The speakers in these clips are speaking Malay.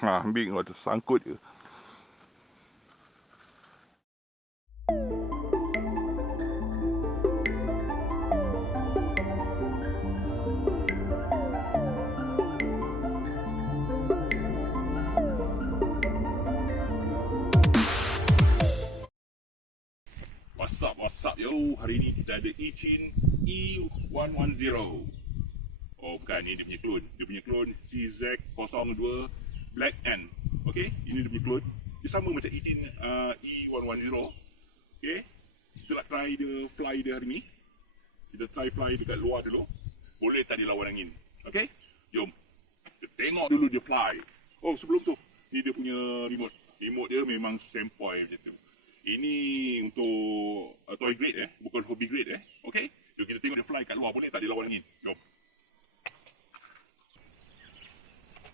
Ambil kau tersangkut je. What's up yo. Hari ni kita ada Eachine E110. Oh bukan, ni dia punya clone. Dia punya clone CZ02 Black N. Okay, ini dia punya clone. Dia sama macam Eachine E110. Okay, kita nak try dia fly dia hari ni. Kita try fly dekat luar dulu. Boleh tak dia lawan angin? Okay, jom kita tengok dulu dia fly. Oh sebelum tu, ni dia punya remote. Remote dia memang sempoi macam tu. Ini untuk toy grade bukan hobby grade okey. Jom kita tengok dia fly kat luar, boleh tak dia lawan angin. Jom.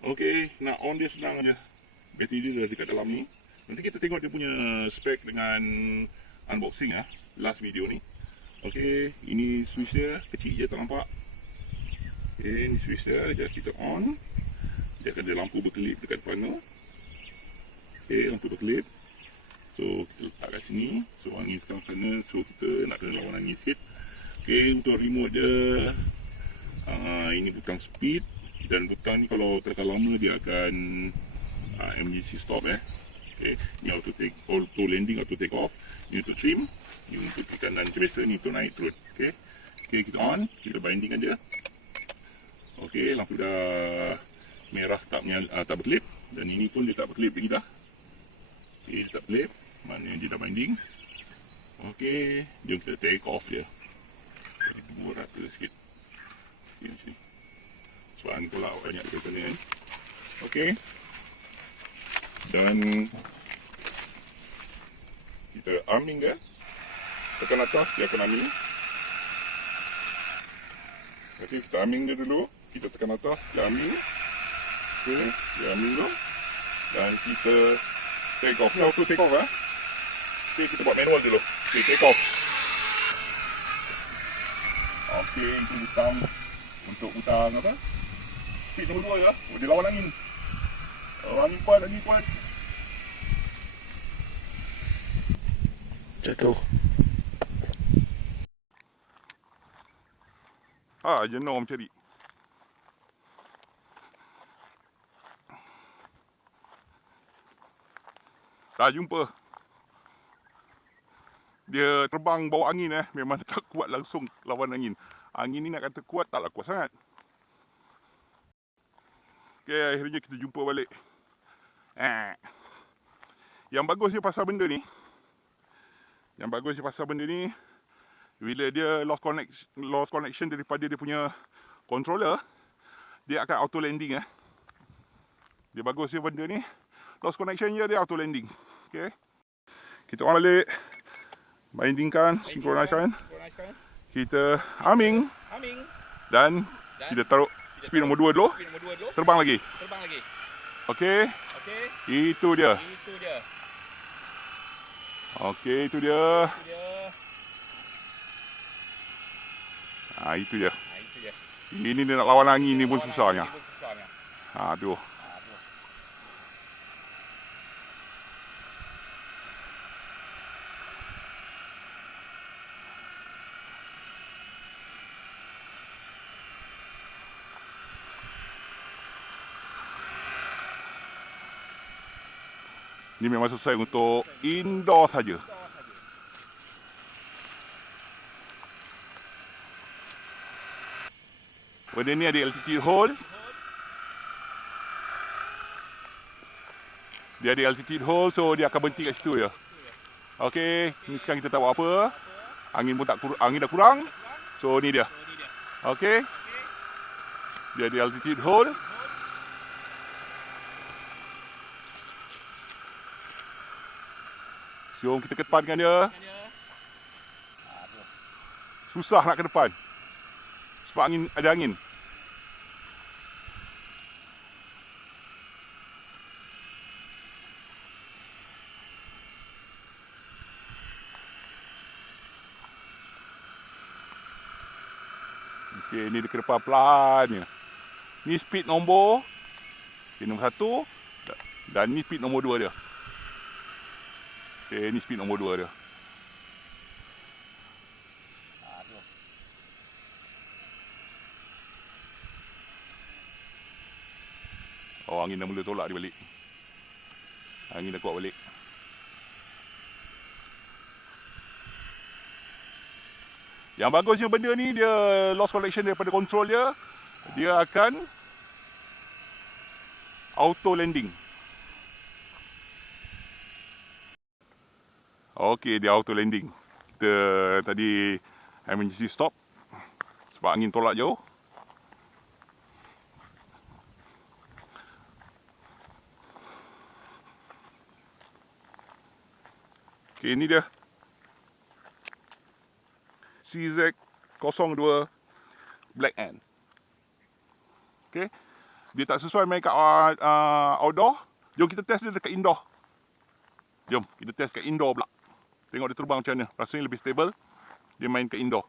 Okey, nak on dia senang aja. Bateri dia dah dekat dalam ni. Nanti kita tengok dia punya spek dengan unboxing last video ni. Okey, ini switch dia kecil je tak nampak. Okey, ni switch dia, just kita on. Dia akan ada lampu berkelip dekat depan tu. Okey, lampu berkelip. So kita letak kat sini. So angin sekarang sana. So kita nak kena lawan angin sikit. Okay, untuk remote dia ini butang speed. Dan butang ni kalau terlalu lama dia akan emergency stop Okay, ni auto landing, auto take off. Ni untuk trim. Ni untuk ke kanan macam biasa. Ni untuk naik turun. Okay, kita on. Kita bindingkan dia. Okay, lampu dah merah tak berkelip. Dan ini pun dia tak berkelip lagi dah. Okay, dia tak berkelip. Mana dia dah binding. Okey, jom kita take off dia. Kita buat rata sikit. Okay, macam ni. Sebab angin tolak banyak dekat sana Okey. Dan kita arming dia. Tekan atas, dia akan arming. Okey, kita arming dia dulu. Kita tekan atas, dia arming. Okey, dia arming dulu. Dan kita take off. Ni auto take off Okay, kita buat manual dulu. Okay, take off. Okay, itu butang. Untuk butang apa? Speed nombor 2 ya. Oh, dia lawan angin. Angin kuat. Jatuh. Jenuh mencari. Dah jumpa. Dia terbang bawa angin memang tak kuat langsung lawan angin. Angin ni nak kata kuat taklah kuat sangat. Okey, akhirnya kita jumpa balik. Yang bagusnya pasal benda ni. Bila dia lost connection daripada dia punya controller, dia akan auto landing Dia bagusnya benda ni. Lost connection dia auto landing. Okey. Kita on balik. Bindingkan, sinkronisekan. Kita arming. Dan kita taruh speed nombor 2 dulu. Terbang lagi. Okey. Itu dia. Okey, itu dia. Itu dia. Ini dia nak lawan angin ni pun susahnya. Aduh. Ini memang selesai untuk indoor saja. Benda ni ada altitude hold. Dia ada altitude hold, so dia akan berhenti kat situ je. Okey, ni sekarang kita tak buat apa. Angin dah kurang. So ni dia. Okey. Dia ada altitude hold. Jom kita ke depan dengan dia. Susah nak ke depan. Sebab ada angin. Okey, ni dia ke depan pelan je. Ni speed nombor. Okay, nombor 1. Dan ni speed nombor 2 dia. Okay, ni speed nombor 2 dia. Oh, angin dah mula tolak dia balik. Angin dah kuat balik. Yang bagusnya benda ni, dia loss collection daripada control dia. Dia akan auto landing. Okey, dia auto landing. Kita tadi emergency stop sebab angin tolak jauh. Okey, ini dia CZ02 Black Ant. Okey, dia tak sesuai main kat outdoor. Jom kita test dia dekat indoor. Jom kita test kat indoor pula. Tengok dia terbang macam mana. Rasanya lebih stable dia main kat indoor.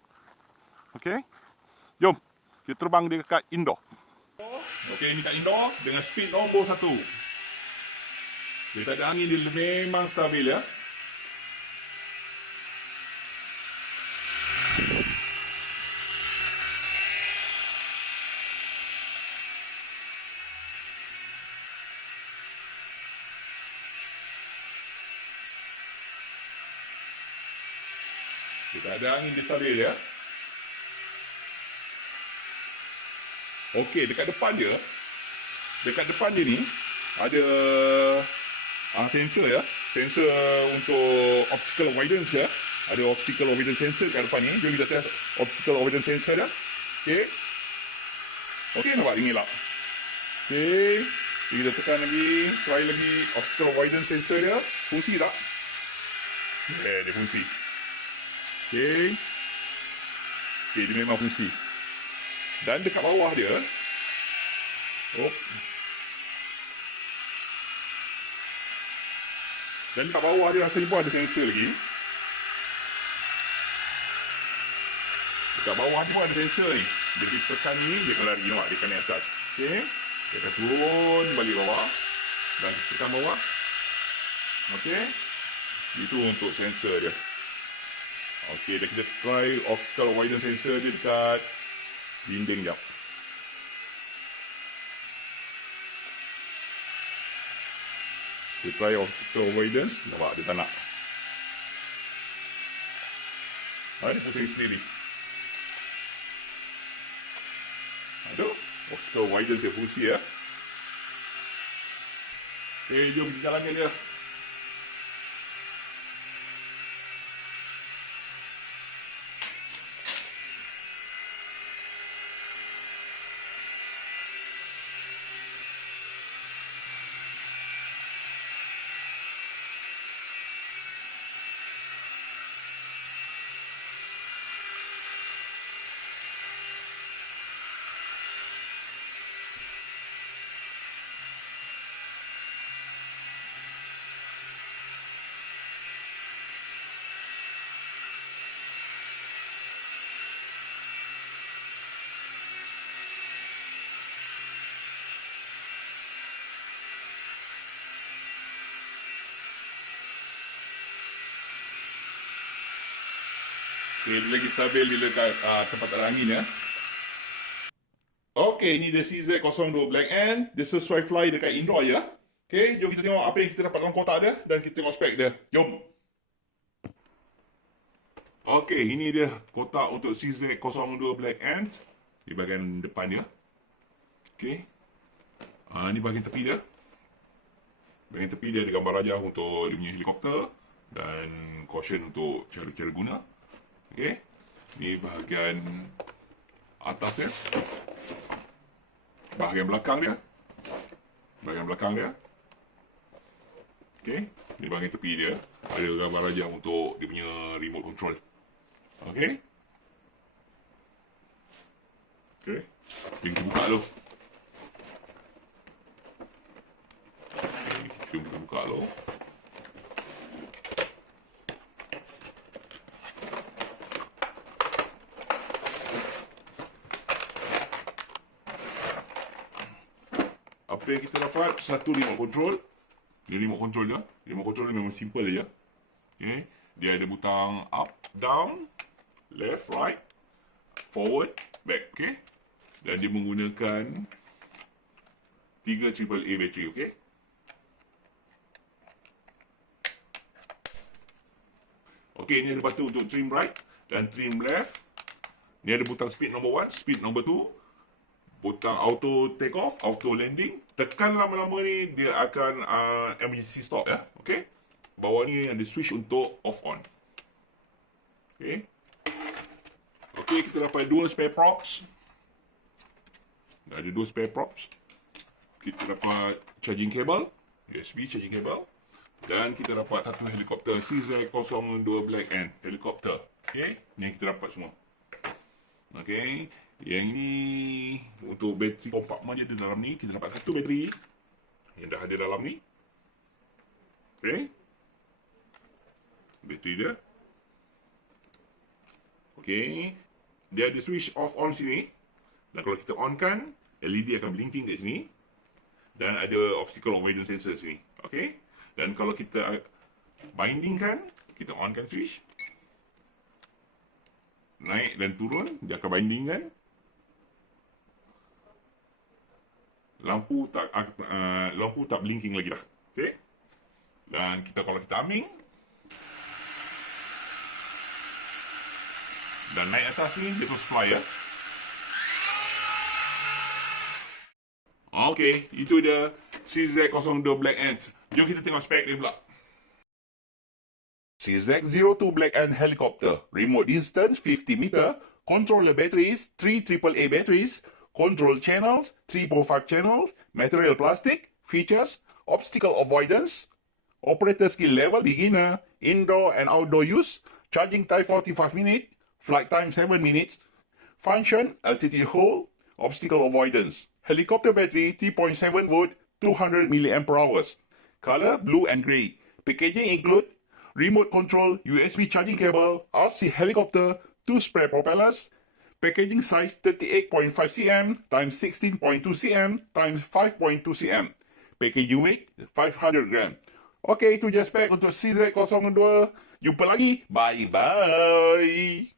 Okey, jom kita terbang dia kat indoor. Okey, ini kat indoor dengan speed nombor 1. Dia tak ada angin, dia memang stabil ya. Kita ada angin, dia stabil ya. Okey, dekat depan dia ni ada sensor ya. Sensor untuk obstacle avoidance ya. Ada obstacle avoidance sensor kat depan ni. Jom kita test obstacle avoidance sensor dia. Okey. Okey, nampak dia ngelap. Okey. Kita tekan lagi, try lagi obstacle avoidance sensor dia. Fungsi tak? Dia fungsi. Okey. Okey, dia memang fungsi. Dan dekat bawah dia, dan dekat bawah dia rasanya pun ada sensor lagi. Dekat bawah ni pun ada sensor ni. Bila kita tekan ni, dia akan lari. Nampak? Dia akan naik atas. Okey. Dia akan turun balik bawah. Dan tekan bawah. Okey. Itu untuk sensor dia. Okey, dah kita try obstacle avoidance sensor dia dekat dinding jap. Kita try obstacle avoidance. Nampak dia tak nak. Dia pusing sendiri. Aduh, obstacle avoidance dia fungsi ya. Okey, jom kita jalankan dia. Okay, dia lagi stabil bila kat tempat tak ada angin ya. Okay, ini dia CZ02 Black Ant. Dia sesuai fly dekat indoor ya. Okay, jom kita tengok apa yang kita dapat dalam kotak dia dan kita tengok spek dia. Jom. Okay, ini dia kotak untuk CZ02 Black Ant di bahagian depan dia. Okay. Ini bahagian tepi dia. Bahagian tepi dia ada gambar rajah untuk dia punya helikopter dan caution untuk cara-cara guna. Okey. Ni bahagian atas dia. Bahagian belakang dia. Bahagian belakang dia. Okey. Ni bahagian tepi dia. Ada gambar rajah untuk dia punya remote control. Okey. Okey. Kita buka dulu. Jom kita buka dulu. Apa yang kita dapat? Satu remote control. Dia remote control je. Remote control ni memang simple je. Okay. Dia ada butang up, down, left, right, forward, back. Okay. Dan dia menggunakan 3 AAA bateri. Okay. Okay, ni ada batu untuk trim right dan trim left. Ni ada butang speed number 1, speed number 2. Butang auto take off, auto landing. Tekan lama-lama ni, dia akan emergency stop ya. Okay. Bawah ni ada switch untuk off on. Okay. Okay, kita dapat 2 spare props. Dah ada 2 spare props. Kita dapat charging cable, USB charging cable. Dan kita dapat satu helikopter CZ02 Black Ant helikopter. Okay, ni kita dapat semua. Okay, yang ni untuk bateri compartment dia ada dalam ni. Kita dapat satu bateri yang dah ada dalam ni. Okay, bateri dia. Okay, dia ada switch off on sini. Dan kalau kita on kan, LED akan blinking kat sini. Dan ada obstacle avoidance sensor sini. Okay, dan kalau kita binding kan, kita on kan switch, naik dan turun, dia akan binding kan. Lampu tak blinking lagi dah. Okay. Dan kalau kita aming dan naik atas ni, dia terus fly ya. Okay, itu dia CZ02 Black Ant. Jom kita tengok spek dia pula. CZ02 Black Ant Helicopter. Remote distance 50 meter. Controller batteries 3 AAA batteries. Control channels 3.5 channels. Material plastic. Features: obstacle avoidance. Operator skill level beginner. Indoor and outdoor use. Charging time 45 minutes. Flight time 7 minutes. Function: altitude hold. Obstacle avoidance. Helicopter battery 3.7 volt 200 mAh. Color blue and grey. Packaging include remote control USB charging cable, RC helicopter, 2 spare propellers. Packaging size 38.5 cm times 16.2 cm times 5.2 cm. Packaging weight 500 gram. Okay, itu je spek untuk CZ02. Jumpa lagi. Bye-bye.